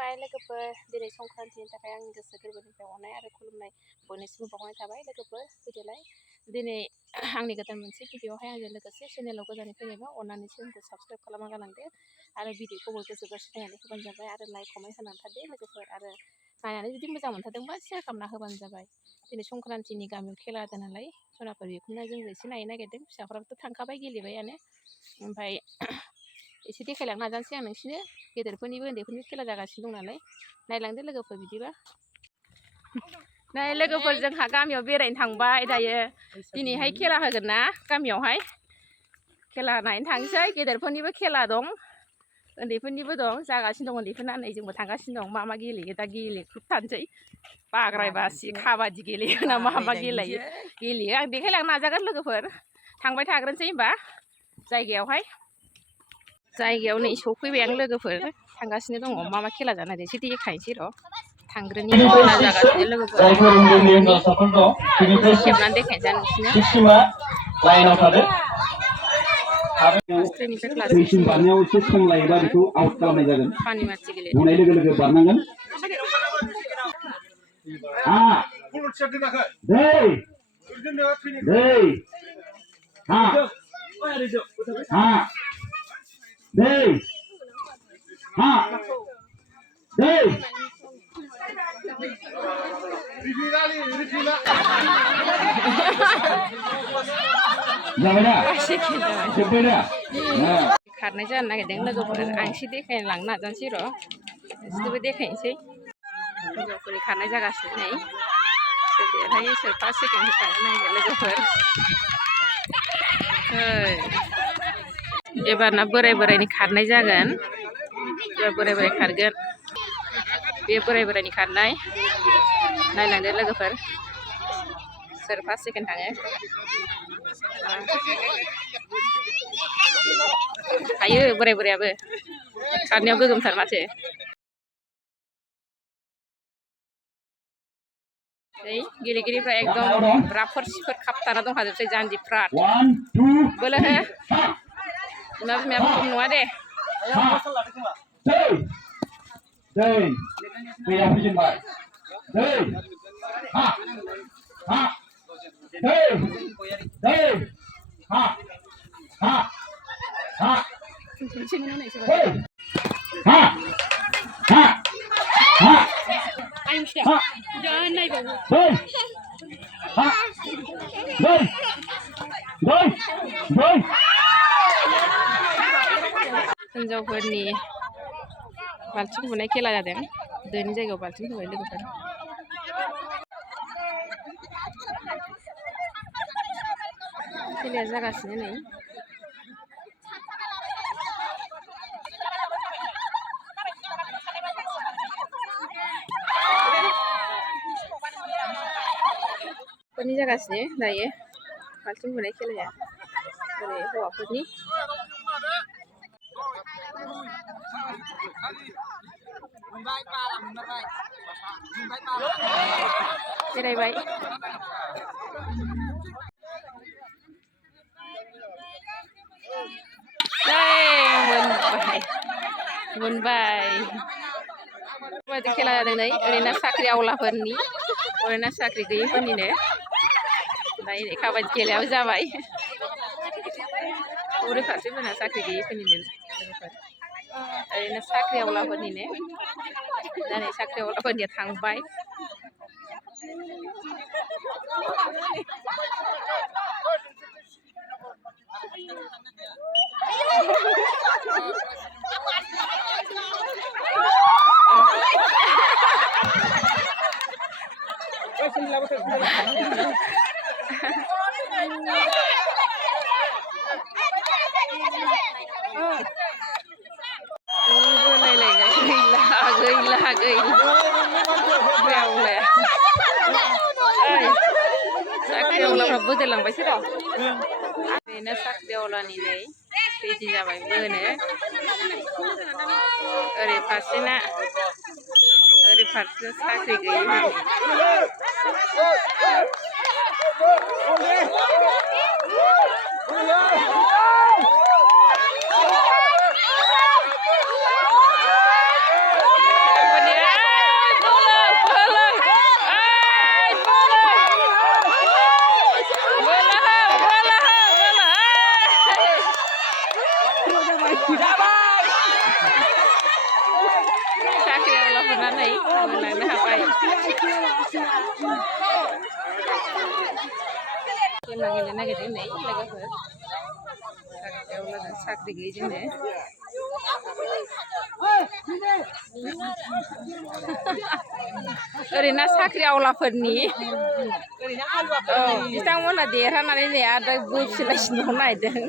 खुलुमबाय लोगोफोर दिनै संक्रान्तिनि थाखाय आंनि गोसो गोरबोनिफ्राय अननाय आरो खुलुमनाय बयनिसिमबो बावनाय थाबाय लोगोफोर फैदोलाय दिनै आंनि गोदान मोनसे भिडिअआवहाय आंजों लोगोसे चेनेलाव गोदानै फैनायबा अननानै चेनेलखौ साबस्क्राइब खालामना गालांदो आरो भिडिअखौ बयबो जोबजासिम नायनानै होबानो जाबाय आरो लाइक कमेन्ट होनानै थादो लोगोफोर आरो नायनानै जुदि मोजां मोनथारदोंबा शेयार खालामना होबानो जाबाय। दिनै संक्रान्तिनि गामियाव खेला होदों नालाय सनाफोर बेखौनो जोंबो एसे नायनो नागिरदों फिसाफ्राबोथ' थांखाबाय गेलेबायानो ओमफ्राय एसे देखायलांनो नाजानोसै आं नोंसिनो गेदेरफोरनिबो उन्दैफोरनिबो खेला जागासिनो दं नालाय नायलांदो लोगोफोर बिदिबा नै लोगोफोर जोंहा गामियाव बेरायनो थांबाय दायो दिनैहाय खेला होगोन ना गामियावहाय खेला नायनो थांसै गेदेरफोरनिबो खेला दं उन्दैफोरनिबो दं जागासिनो दं उन्दैफोरना नै जोंबो थांगासिनो दं मा गेलेयो दा गेलेख्रुबथारनोसै बाग्राय बासि काबादि गेलेयो ना मा गेलेयो आं देखायलांनो नाजागोन लोगोफोर थांबाय थाग्रोनोसै होमबा जायगायाव नै सफैबाय आं लोगोफोर थांगासिनो दङ मा खेला जानो एसे देखायनोसै र' थांग्रोनि खेला जागासिनो लोगोफोर खेबनानै देखायनोसै नोंसिनो पानिमाथि गेलेदों खारनाय जानो नागिरदों लोगोफोर आं एसे देखायनो लांनो नाजानोसै र' नोंसिनोबो देखायनोसै हिन्जावफोरनि खारनाय जागासिनो नै सोर देरहायो सोर फार्स्ट सेकेन्ड होखानो नागिरो लोगोफोर एबारना बोरायनि खारनाय जागोन बोराय खारगोन बे बोरायनि खारनाय नायलांदो लोगोफोर सोर फार्स्ट सेकेन्ड थाङो हायो बोरायाबो खारनायाव गोगोमथार माथो गेलेगिरिफ्रा एकदम राफोद सिफोर खाबथाना दंखाजोबसै जान्जिफ्रा बोलो हो बिमायाबो खम नङा दे हिन्जावफोरनि बाल्थिं बुनाय खेला जादों दोनि जायगायाव बाल्थिं होबाय लोगोफोर खेलाया जागासिनो नै फोरनि जागासिनो दायो बाल्थिं बुनाय खेलाया ओरै हौवाफोरनि बेरायबाय मोनबाय बेबायदि खेला जादों नै ओरैनो साख्रि आवलाफोरनि ओरैनो साख्रि गैयैफोरनिनो दायो काबादि खेलायाबो जाबाय बुरै फारसेफोरना साख्रि गैयैफोरनिनो ओरैनो साख्रि आवलाफोरनिनो दा नै साख्रि आवलाफोरनिया थांबाय साख्रि आवलाफ्रा बोदेरलांबायसो र' ओरैनो साख्रि आवलानि नै रेडि जाबाय बोनो ओरै फारसेना ओरै फारसे साख्रि गैयै बुनानै मोनलांनो हाबाय खेला गेलेनो नागिरदों नै लोगोफोर साख्रियावलाजों साख्रि गैयै जोंनो ओरैनो साख्रि आवलाफोरनि बिथांमोना देरहानानै नै आरो बोफिनलायसिनो नागिरदों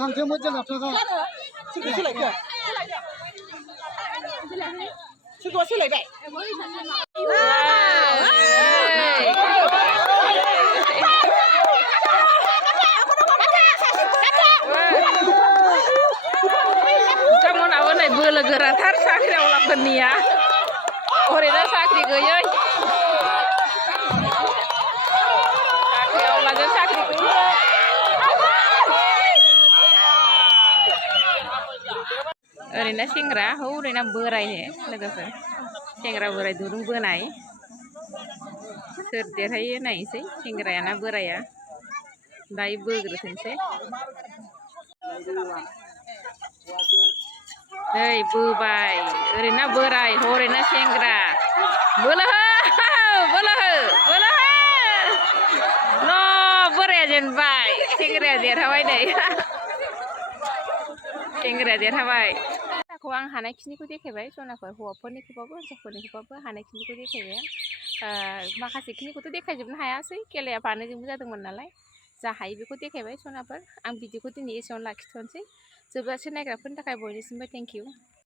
हांसो मोजां लाबोगा सोरखौबा सोलायबाय बिथांमोनाबो नै बोलो गोराथार साख्रि आवलाफोरनिया ओरैनो साख्रि गैयै साख्रि आवलाजों साख्रि गैयै ओरैनो सेंग्रा ओरैनो बोरायनो लोगोफोर सेंग्रा बोराय दुरुं बोनाय सोर देरहायो नायनोसै सेंग्राया ना बोराया दायो बोग्रोथोंसै नै बोबाय ओरैनो बोराय ओरैनो सेंग्रा बोलो हो बोलो हो बोलो हो न' बोराया जेनबाय सेंग्राया देरहाबाय नै सेंग्राया देरहाबाय आं हानायखिनिखौ देखायबाय सनाफोर हौवाफोरनिखौबाबो हिनजावफोरनिखौबाबो हानायखिनिखौ देखायबाय माखासे खिनिखौथ' देखायजोबनो हायासै खेलाया फारनैजोंबो जादोंमोन नालाय जा हायो बेखौ देखायबाय सनाफोर आं भिडिअखौ दिनै एसेयावनो लाखिथ'नोसै जोबजासे नायग्राफोरनि थाखाय बयनिसिमबो थेंक इउ